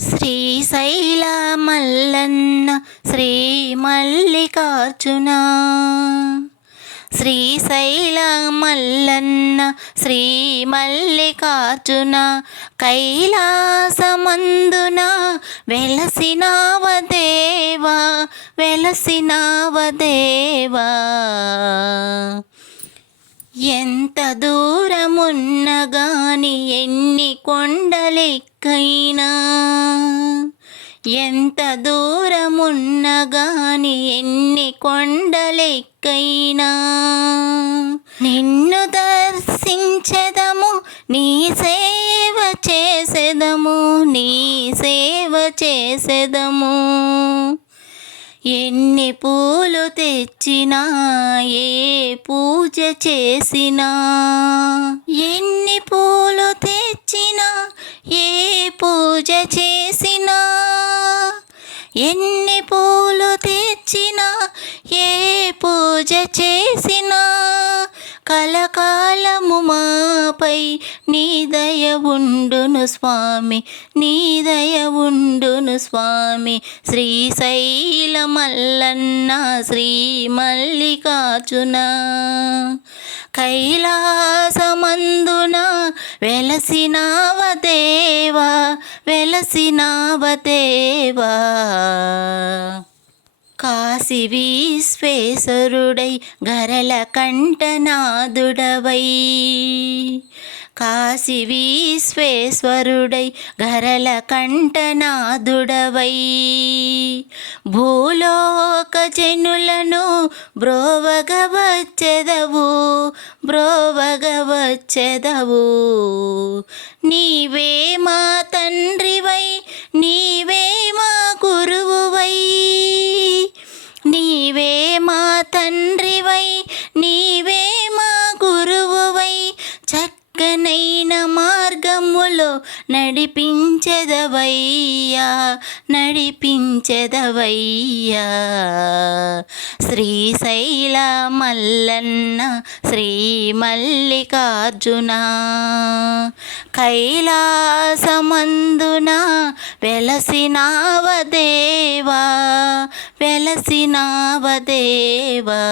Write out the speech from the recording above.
శ్రీశైల మల్లన్న శ్రీ మల్లికార్జున శ్రీశైల మల్లన్న శ్రీ మల్లికార్జున కైలాసమందున వెలసినావ దేవా వెలసినావ దేవా ఎంత దూరమున్న గాని ఎన్ని కొండలెక్కైనా ఎంత దూరమున్న గాని ఎన్ని కొండలెక్కైనా నిన్ను దర్శించెదము నీ సేవ చేసెదము నీ సేవ చేసెదము ఎన్ని పూలు తెచ్చినా ఏ పూజ చేసినా ఎన్ని పూలు తెచ్చినా ఏ పూజ చేసినా ఎన్ని పూలు తెచ్చినా ఏ పూజ చేసినా కలకాలము మాపై నీ దయ ఉండును స్వామి నీ దయ ఉండును స్వామి శ్రీశైల మల్లన్న శ్రీ మల్లికార్జున కైలాసమందున వెలసినావ దేవా వెలసినావ దేవా కాశీ విశ్వేశ్వరుడై గరల కంఠనాదుడవై కాశీ విశ్వేశ్వరుడై గరల కంఠనాదుడవై భూలోక జనులను బ్రోవగవచ్చెదవు బ్రోవగవచ్చెదవు నీవే మా తండ్రివై నీవే మా గురువువై నీవే మా తండ్రివై నీవే మా గురువువై చక్కనైన మార్గములో నడిపించెదవయ్యా నడిపించెదవయ్యా శ్రీశైల మల్లన్న శ్రీ మల్లికార్జున కైలాసమందున వెలసినావ దేవా వెలసినావ దేవా